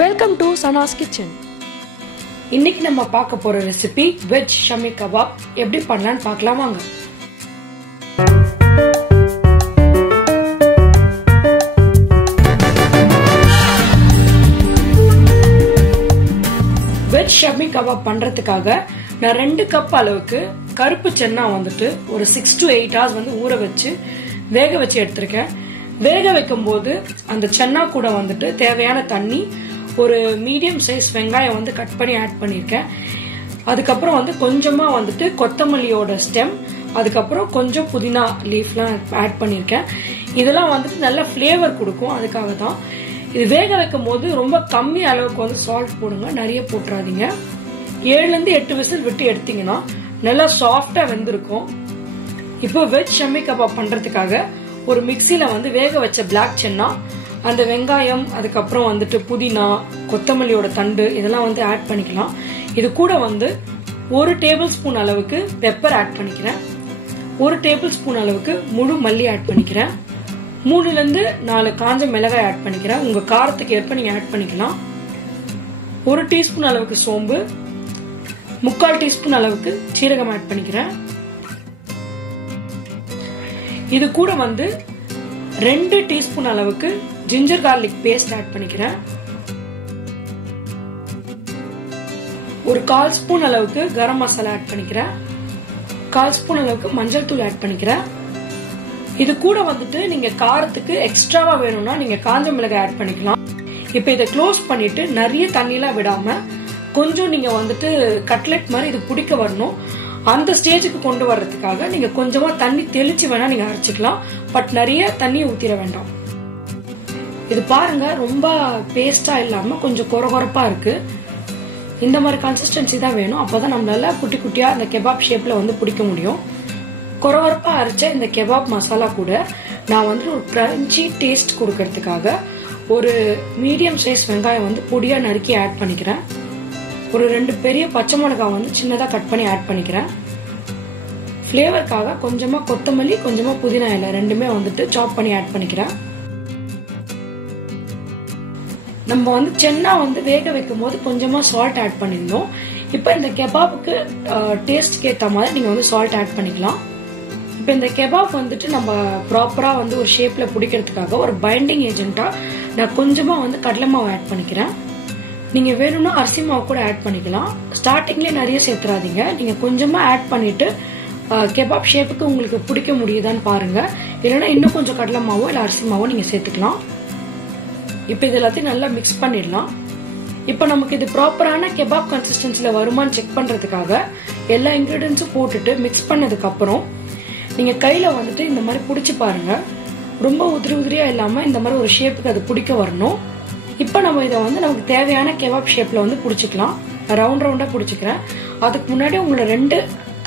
Welcome to Sana's kitchen. இன்னைக்கு நம்ம பார்க்க போற ரெசிபி வெஜ் ஷமி கபாப். எப்படி பண்ணலாம்னு பார்க்கலாம் வாங்க. வெஜ் ஷமி கபாப் பண்றதுக்காக நான் 2 கப் அளவுக்கு கருப்பு சென்னா வந்துட்டு ஒரு 6 to 8 hours வந்து ஊற வச்சு வேக வச்சு எடுத்திருக்கேன். வேக வைக்கும் போது அந்த சென்னா கூட வந்துட்டு தேவையான தண்ணி, ஒரு மீடியம் சைஸ் வெங்காயம் வந்து கட் பண்ணி ஆட் பண்ணிருக்கேன். அதுக்கப்புறம் வந்து கொஞ்சமா வந்துட்டு கொத்தமல்லியோட ஸ்டெம், அதுக்கப்புறம் கொஞ்சம் புதினா லீஃப்லாம் ஆட் பண்ணிருக்கேன். இதெல்லாம் வந்துட்டு நல்ல ஃபிளேவர் கொடுக்கும். அதுக்காக தான் இது வேக வைக்கும் போது ரொம்ப கம்மி அளவுக்கு வந்து சால்ட் போடுங்க, நிறைய போட்டுறாதீங்க. 7 to 8 விசில் விட்டு எடுத்தீங்கன்னா நல்லா சாஃப்டா வெந்திருக்கும். இப்போ வெஜ் ஷமி கபாப் பண்றதுக்காக ஒரு மிக்சில வந்து வேக வச்ச பிளாக் சென்னா, அந்த வெங்காயம், அதுக்கப்புறம் வந்துட்டு புதினா, கொத்தமல்லியோட தண்டு இதெல்லாம் வந்து ஆட் பண்ணிக்கலாம். இது கூட வந்து 1 டேபிள் ஸ்பூன் அளவுக்கு பெப்பர் ஆட் பண்ணிக்கிறேன். 1 டேபிள் ஸ்பூன் அளவுக்கு முழு மல்லி ஆட் பண்ணிக்கிறேன். 3 to 4 காஞ்ச மிளகாய் ஆட் பண்ணிக்கிறேன். உங்க காரத்துக்கு ஏற்ப நீங்க ஆட் பண்ணிக்கலாம். 1 டீஸ்பூன் அளவுக்கு சோம்பு, 3/4 டீஸ்பூன் அளவுக்கு சீரகம் ஆட் பண்ணிக்கிறேன். இது கூட வந்து 2 டீஸ்பூன் அளவுக்கு ஜிஞ்சர் கார்லிக் பேஸ்ட் ஆட் பண்ணிக்கிறேன். ஒரு 1/4 ஸ்பூன் அளவுக்கு கரம் மசாலா ஆட் பண்ணிக்கிறேன். 1/4 ஸ்பூன் அளவுக்கு மஞ்சள் தூள் ஆட் பண்ணிக்கிறேன். இது கூட வந்துட்டு நீங்க காரத்துக்கு எக்ஸ்ட்ராவா வேணும்னா நீங்க காஞ்ச மிளகாய் ஆட் பண்ணிக்கலாம். இப்ப இதை க்ளோஸ் பண்ணிட்டு நிறைய தண்ணிலாம் விடாம கொஞ்சம் நீங்க வந்துட்டு கட்லெட் மாதிரி இது பிடிக்க வரணும். அந்த ஸ்டேஜுக்கு கொண்டு வர்றதுக்காக நீங்க கொஞ்சமா தண்ணி தெளிச்சு வேணா நீங்க அரைச்சிக்கலாம். பட் நிறைய தண்ணி ஊத்திர வேண்டாம். இது பாருங்க, ரொம்ப பேஸ்டா இல்லாம கொஞ்சம் கொரகொரப்பா இருக்கு. இந்த மாதிரி கன்சிஸ்டன்சி தான் வேணும். அப்பதான் நம்மளால குட்டி குட்டியா இந்த கெபாப் ஷேப்ல வந்து பிடிக்க முடியும். கொரகொரப்பா அரைச்ச இந்த கெபாப் மசாலா கூட நான் வந்து ஒரு கிரன்ச்சி டேஸ்ட் கொடுக்கறதுக்காக ஒரு மீடியம் சைஸ் வெங்காயம் வந்து பொடியா நறுக்கி ஆட் பண்ணிக்கிறேன். ஒரு 2 பெரிய பச்சை மிளகாய் வந்து சின்னதா கட் பண்ணி ஆட் பண்ணிக்கிறேன். ஃபிளேவருக்காக கொஞ்சமா கொத்தமல்லி, கொஞ்சமா புதினா இலை ரெண்டுமே வந்துட்டு சாப் பண்ணி ஆட் பண்ணிக்கிறேன். நம்ம வந்து சென்னா வந்து வேக வைக்கும் போது கொஞ்சமா சால்ட் ஆட் பண்ணிருந்தோம். இப்ப இந்த கெபாபுக்கு டேஸ்ட்க்கு ஏத்த மாதிரி நீங்க வந்து சால்ட் ஆட் பண்ணிக்கலாம். இப்ப இந்த கெபாப் வந்துட்டு நம்ம ப்ராப்பரா வந்து ஒரு ஷேப்ல பிடிக்கிறதுக்காக ஒரு பைண்டிங் ஏஜென்ட்டா நான் கொஞ்சமா வந்து கடலை மாவு ஆட் பண்ணிக்கிறேன். நீங்க வேணும்னா அரிசி மாவு கூட ஆட் பண்ணிக்கலாம். ஸ்டார்டிங்லயே நிறைய சேர்த்துறாதீங்க. நீங்க கொஞ்சமா ஆட் பண்ணிட்டு கெபாப் ஷேப்புக்கு உங்களுக்கு பிடிக்க முடியுதான்னு பாருங்க. இல்லைன்னா இன்னும் கொஞ்சம் கடலை மாவோ இல்ல அரிசி மாவோ நீங்க சேர்த்துக்கலாம். இப்ப இது எல்லாத்தையும் நல்லா மிக்ஸ் பண்ணிடலாம். இப்ப நமக்கு இது ப்ராப்பரான கெபாப் கன்சிஸ்டன்சில வருமானு செக் பண்றதுக்காக எல்லா இன்கிரீடியன்ஸும் போட்டுட்டு மிக்ஸ் பண்ணதுக்கு அப்புறம் நீங்க கையில வந்துட்டு இந்த மாதிரி புடிச்சு பாருங்க. ரொம்ப உதிரி உதிரியா இல்லாம இந்த மாதிரி ஒரு ஷேப்புக்கு அது பிடிக்க வரணும். இப்ப நம்ம இதை வந்து நமக்கு தேவையான கெபாப் ஷேப்ல வந்து புடிச்சுக்கலாம். ரவுண்ட் ரவுண்டா புடிச்சுக்கிறேன். அதுக்கு முன்னாடி உங்களோட 2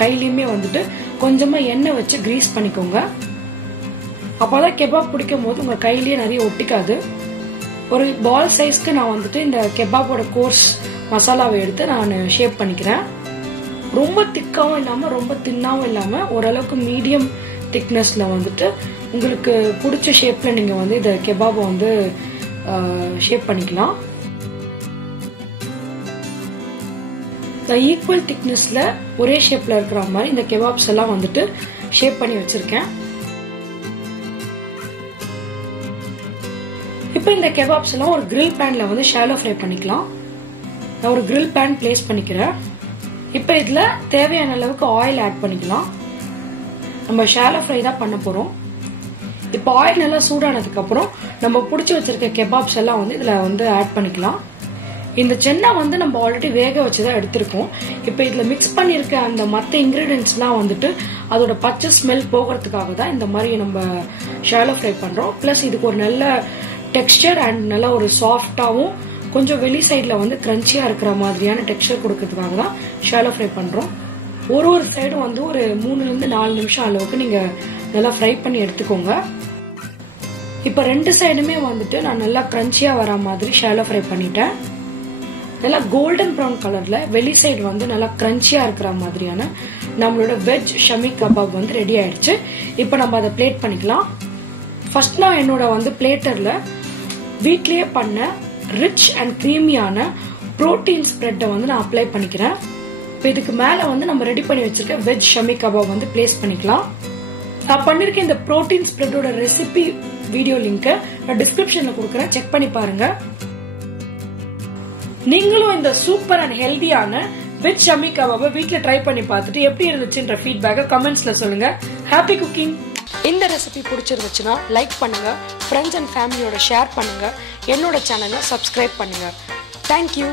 கையிலயுமே வந்துட்டு கொஞ்சமா எண்ணெய் வச்சு கிரீஸ் பண்ணிக்கோங்க. அப்பதான் கெபாப் பிடிக்கும் போது உங்க கையிலேயே நிறைய ஒட்டிக்காது. ஒரு பால் சைஸ்க்கு நான் வந்துட்டு இந்த கெபாபோட கோர்ஸ் மசாலாவை எடுத்து நான் ஷேப் பண்ணிக்கிறேன். ரொம்ப திக்காவும் இல்லாம ரொம்ப தின்னாவும் இல்லாம ஓரளவுக்கு மீடியம் திக்னஸ்ல வந்துட்டு உங்களுக்கு பிடிச்ச ஷேப்ல நீங்க வந்து இந்த கெபாபை வந்து ஷேப் பண்ணிக்கலாம். ஈக்குவல் திக்னஸ்ல ஒரே ஷேப்ல இருக்கிற மாதிரி இந்த கெபாப்ஸ் எல்லாம் வந்துட்டு ஷேப் பண்ணி வச்சிருக்கேன். இப்ப இந்த கெபாப்ஸ் எல்லாம் ஒரு கிரில் பேன்ல வந்து ஷாலோ ஃப்ரை பண்ணிக்கலாம். நான் ஒரு கிரில் பேன் பிளேஸ் பண்ணிக்கிறேன். இப்ப இதுல தேவையான அளவுக்கு ஆயில் ஆட் பண்ணிக்கலாம். நம்ம ஷாலோ ஃப்ரை தான் பண்ண போறோம். இப்ப ஆயில் நல்லா சூடானதுக்கு அப்புறம் நம்ம புடிச்சு வச்சிருக்க கெபாப்ஸ் எல்லாம் வந்து இதுல வந்து ஆட் பண்ணிக்கலாம். இந்த சென்னா வந்து நம்ம ஆல்ரெடி வேக வச்சுதான் எடுத்திருக்கோம். இப்ப இதுல மிக்ஸ் பண்ணிருக்க அந்த மத்த இன்கிரீடியன்ஸ் எல்லாம் வந்துட்டு அதோட பச்சை ஸ்மெல் போகிறதுக்காக தான் இந்த மாதிரி நம்ம ஷாலோ ஃப்ரை பண்றோம். பிளஸ் இதுக்கு ஒரு நல்ல டெக்ஸ்டர் அண்ட் நல்ல ஒரு சாஃப்டாவும் கொஞ்சம் வெளி சைட்ல வந்து கிரன்ச்சியா இருக்கிற மாதிரியான டெக்ஸ்டர் கொடுக்கறதுக்காக தான் ஷாலோ ஃப்ரை பண்றோம். ஒரு சைடும் வந்து ஒரு 3 to 4 நிமிஷம் அளவுக்கு நீங்க நல்லா ஃப்ரை பண்ணி எடுத்துக்கோங்க. இப்ப 2 சைடுமே வந்துட்டு நான் நல்லா கிரன்ச்சியா வர மாதிரி ஷாலோ ஃப்ரை பண்ணிட்டேன். நல்லா கோல்டன் ப்ரௌன் கலர்ல வெளி சைடு வந்து நல்லா கிரன்ச்சியா இருக்கிற மாதிரியான நம்மளோட வெஜ் ஷமி கபாப் வந்து ரெடி ஆயிடுச்சு. இப்ப நம்ம அதை பிளேட் பண்ணிக்கலாம். ஃபர்ஸ்ட் நான் என்னோட வந்து பிளேட்டர்ல வீட்லயே பண்ண ரிச் அண்ட் கிரீமியான புரோட்டீன் ஸ்ப்ரெட்டை வந்து நான் அப்ளை பண்ணிக்கிறேன். இப்போ இதுக்கு மேல வந்து நம்ம ரெடி பண்ணி வச்சிருக்க வெஜ் ஷமி கபாப் வந்து பிளேஸ் பண்ணிக்கலாம். நான் பண்ணிருக்க இந்த புரோட்டீன் ஸ்ப்ரெட்டோட ரெசிபி வீடியோ லிங்க் நான் டிஸ்கிரிப்ஷன்ல கொடுக்கறேன், செக் பண்ணி பாருங்க. நீங்களும் இந்த சூப்பர் அண்ட் ஹெல்தியான வெஜ் ஷமி கபாபை வீட்ல ட்ரை பண்ணி பார்த்துட்டு எப்படி இருந்துச்சுன்ற ஃபீட்பேக்கை கமெண்ட்ஸ்ல சொல்லுங்க. Happy cooking. இந்த ரெசிபி பிடிச்சிருந்துச்சுன்னா லைக் பண்ணுங்க, ஃப்ரெண்ட்ஸ் அண்ட் ஃபேமிலியோட ஷேர் பண்ணுங்க, என்னோட சேனலை சப்ஸ்கிரைப் பண்ணுங்க. தேங்க்யூ.